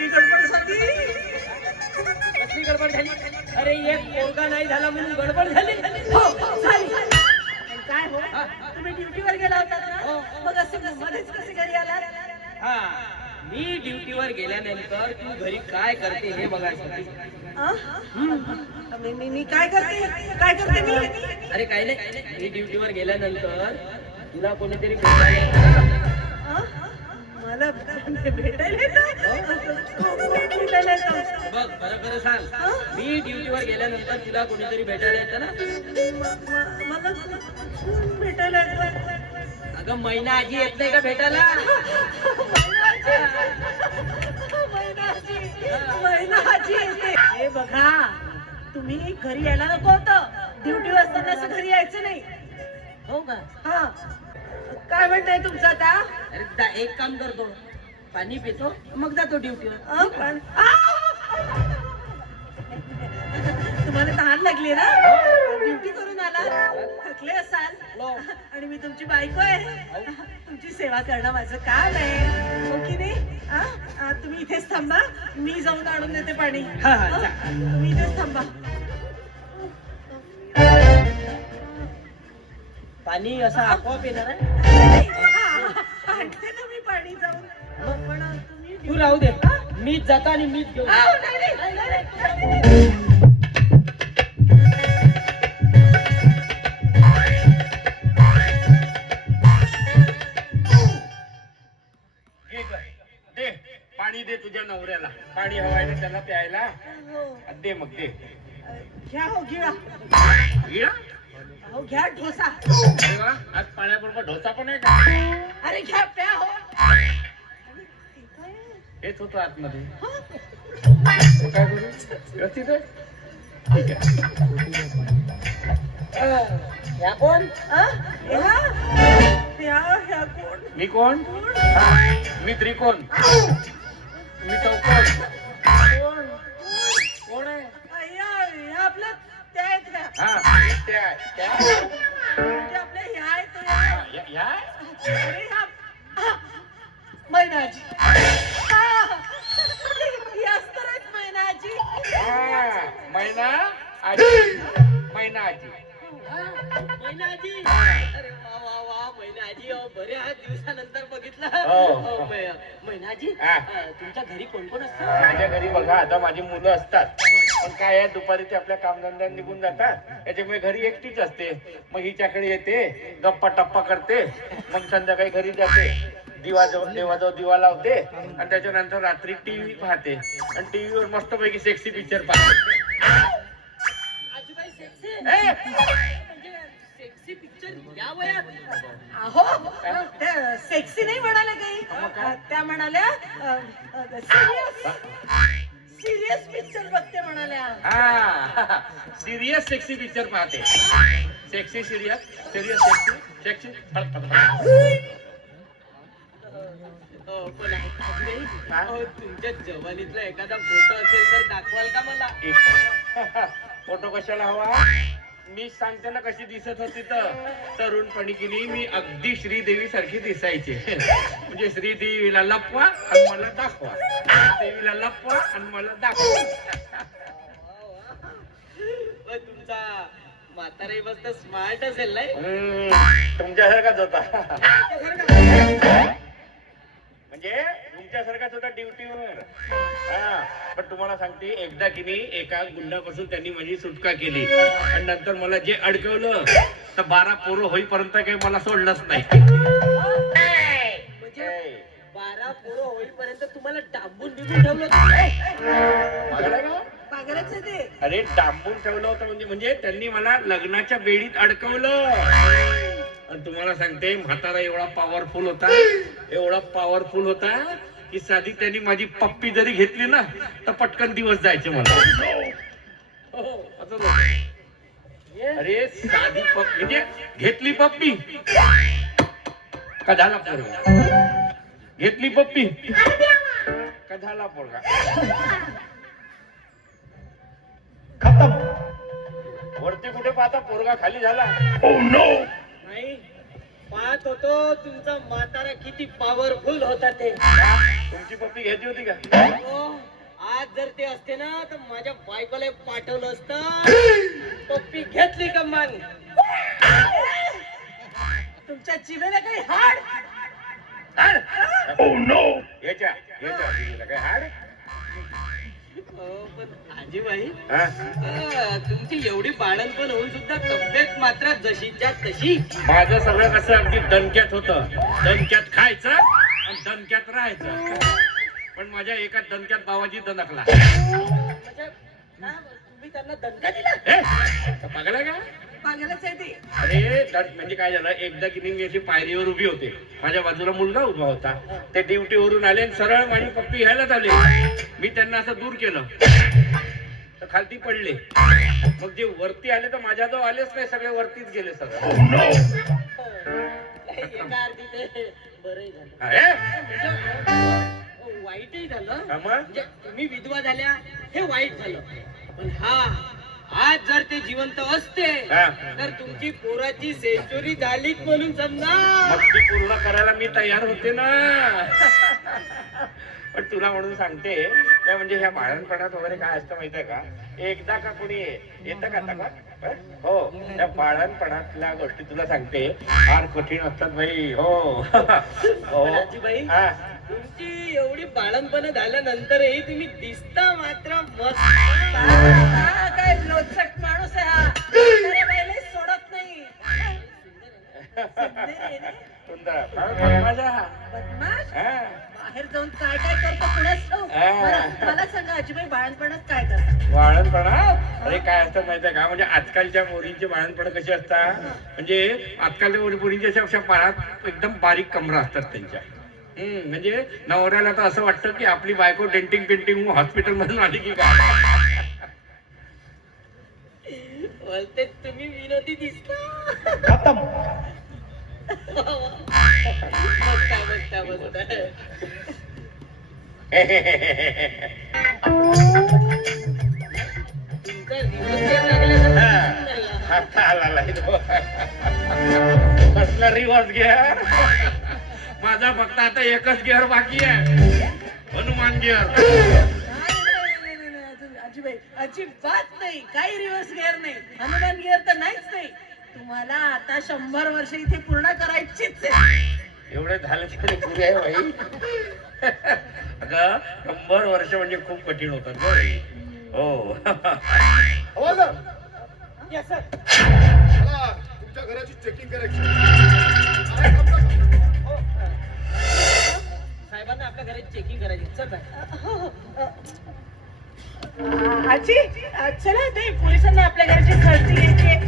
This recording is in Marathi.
सगळी गडबड झाली. कसली गडबड झाली? अरे एक पोरगा नाही झाला म्हणून गडबड झाली. हो झाली. पण काय हो तुम्ही ड्युटीवर गेला होतात ना, मग असं मध्येच कसे घरी आलात? हा, मी ड्युटीवर गेल्यानंतर तू घरी काय करते हे बघायसाठी. मी काय करते? काय करते मी? अरे काय नाही, मी ड्युटीवर गेल्यानंतर तुला कोणीतरी भेटायला येतं. मला भेटायला येतं? भेटायला येतं? बघ बरं सांग, मी ड्युटीवर गेल्यानंतर तुला कोणीतरी भेटायला येतं ना? मला कोण भेटायला येतं? अगं मैना आजी येत नाही का भेटायला? महिनाची येते. हे बघा, तुम्ही घरी यायला नको होतं. ड्युटीवर असताना असं घरी यायचं नाही. हो का? हा, काय म्हणताय तुमचं आता? अरे एक काम करतो, पाणी पितो मग जातो ड्युटीवर. पण तुम्हाला तहान लागली ना? ड्युटी करून आला, थकले असाल. आणि मी तुमची बायको आहे, तुमची सेवा करणं माझं काम आहे, हो की नाही? तुम्ही इथेच थांबा, मी जाऊन आणून देते पाणी. तुम्ही इथेच थांबा. पाणी असं आपोआप येणार आहे? आणते ना मी पाणी जाऊन. पण तुम्ही तू राहू दे, मीच जातो आणि मीच घेऊन. दे पाणी, दे तुझ्या नवऱ्याला पाणी हवाय ना त्याला प्यायला. दे मग दे. घ्या हो, घ्या. घ्या. हो घ्या ढोसा. अरे वा, आज पाण्याबरोबर ढोसा पण आहे का? अरे घ्या, प्या हो. हेच होतं आतमध्ये. काय करू? व्यवस्थित आहे? ठीक आहे. या कोण? ह्या कोण? मी कोण? मी त्रिकोण. मी चौकोन. कोण? कोण आहे? ह्या आपल्या त्या आहेत का? हा, त्या म्हणजे आपल्या ह्या आहेत. या अरे ह्या मैनाजी. याच तर आहेत मैनाजी. मैना आजी. मैना आजी. मैना आजी. अरे वा वा वा, मैना आजी. बऱ्याच दिवसानंतर बघितलं. मैना आजी, तुमच्या घरी कोण कोण असतं? माझ्या घरी बघा, आता माझी मुलं असतात, पण काय आहे, दुपारी ते आपल्या कामधंद्यात निघून जातात, त्याच्यामुळे घरी एकटीच असते. मग हिच्याकडे येते, गप्पा टप्पा करते, मग संध्याकाळी घरी जाते, देवाजवळ दिवा लावते, आणि त्याच्यानंतर रात्री टीव्ही पाहते, आणि टीव्हीवर मस्तपैकी सेक्सी पिक्चर पाहते. आजूबाई सेक्सी? ए! म्हणजे सेक्सी पिक्चर या वयात? अहो, त्या सेक्सी नाही म्हणाल्या काही. त्या म्हणाल्या सिरियस पिक्चर बघते म्हणाल्या. हा, सिरियस सेक्सी पिक्चर पाहते. Sexy serious, serious sexy sexy. पण आजूबाई, तुमच्या जवानीतला एखादा फोटो असेल तर दाखवाल का मला? फोटो कशाला हवा? मी सांगते ना कशी दिसत होती. तर तरुणपणी की नाही मी अगदी श्रीदेवी सारखी दिसायची. म्हणजे श्रीदेवीला लपवा आणि मला दाखवा, देवीला लपवा आणि मला दाखवा. तुमचा म्हाताराही मस्त स्मार्ट असेल नाही? तुमच्यासारखाच होता. म्हणजे तुमच्यासारखाच होता ड्युटीवर. हा, पण तुम्हाला सांगते, एकदा की नाही एका गुंडापासून त्यांनी माझी सुटका केली, आणि नंतर मला जे अडकवलं तर 12 पोरं होईपर्यंत काही मला सोडलंच नाही. म्हणजे 12 पोरं होईपर्यंत तुम्हाला डांबून बिबून ठेवलं होतं? पागलच आहे ते. अरे डांबून ठेवलं होतं म्हणजे त्यांनी मला लग्नाच्या बेडीत अडकवलं. आणि तुम्हाला सांगते, म्हातारा एवढा पॉवरफुल होता की साधी त्यांनी माझी पप्पी जरी घेतली ना तर पटकन दिवस जायचे मला. अरे साधी पप्पी म्हणजे घेतली पप्पी का झाला पोरगा, घेतली पप्पी का झाला पोरगा, खतम. वरती कुठे पाहता, पोरगा खाली झाला. नाही, पाहत होतो तुमचा म्हातारा किती पॉवरफुल होता ते. तुमची पप्पी घ्यायची होती का? जर ते असते ना तर माझ्या बायकोला पाठवलं असतं. पप्पी घेतली का मग? तुमच्या जिभेला काही हाड? याच्या काय हाड? पण आजीबाई, हा? तुमची एवढी बाळणपण होऊन सुद्धा तब्येत मात्र जशीच्या तशी. माझं सगळं कसं अगदी दणक्यात होतं. दणक्यात खायचं आणि दणक्यात राहायचं. पण माझ्या एका दणक्यात बाबाजी दणकला. म्हणजे तुम्ही त्यांना दणका दिला? पागला का? पागलच आहे ती. अरे म्हणजे काय झालं, एकदा की नाही मी अशी पायरीवर उभी होते, माझ्या बाजूला मुलगा उभा होता. ते ड्युटीवरून आले आणि सरळ माझी पप्पी घ्यायलाच आले. मी त्यांना असं दूर केलं तर खालती पडले. मग जे वरती आले तर माझ्या जवळ आलेच नाही, सगळे वरतीच गेले सगळे. एका अर्थी ते बरंही झालं. वाईटही झालं. म्हणजे तुम्ही विधवा झाल्या हे वाईट झालं. पण आज जर ते जिवंत असते तर तुमची पोराची सेंचुरी झाली म्हणून समजा. मग ती पूर्ण करायला मी तयार होते ना. पण तुला म्हणून सांगते नाही, म्हणजे ह्या बाळणपणात वगैरे काय असतं माहितीये का, एकदा का कोणी येतं का आता का? हो, त्या बाळणपणातल्या गोष्टी तुला सांगते फार कठीण असतात भाई. हो आजीबाई, तुमची एवढी बाळणपण झाल्यानंतरही तुम्ही दिसता मात्र मस्त. काय लोचक माणूस आहे हा. म्हाताऱ्या बाईला सोडत नाही. सुंदर माझा बदमाश. बाहेर जाऊन काय काय करतो कुणाच ठाऊक. मला सांगा आजीबाई, बाळणपणात काय करता? बाळणपणात अरे काय असतात माहितीये का, म्हणजे आजकालच्या मुलींचे बाळणपण कसे असतात, म्हणजे आजकालच्या मुलींच्या अशा पारात एकदम बारीक कमरा असतात त्यांच्या. म्हणजे नवऱ्याला तर असं वाटतं की आपली बायको डेंटिंग पेंटिंग हॉस्पिटल मधून आली की काय. बोलते तुम्ही विनोदी दिसता. कसला रिवर्स गिअर. माझा फक्त आता एकच गिअर बाकी आहे, हनुमान गिअर. आजीबाई अजिबात नाही, काही रिव्हर्स गिअर नाही, हनुमान गिअर तर नाहीच नाही. तुम्हाला आता 100 वर्ष इथे पूर्ण करायचीच आहे. एवढे झाले तरी पुरे आहे भाई. अगं 100 वर्ष म्हणजे खूप कठीण होतात भाई. हो. तुमच्या घराची चेकिंग करायची. साहेबांना आपल्या घराची चेकिंग करायची. चल आजी चला ते पोलिसांना आपल्या घराची खर्ची घ्यायची.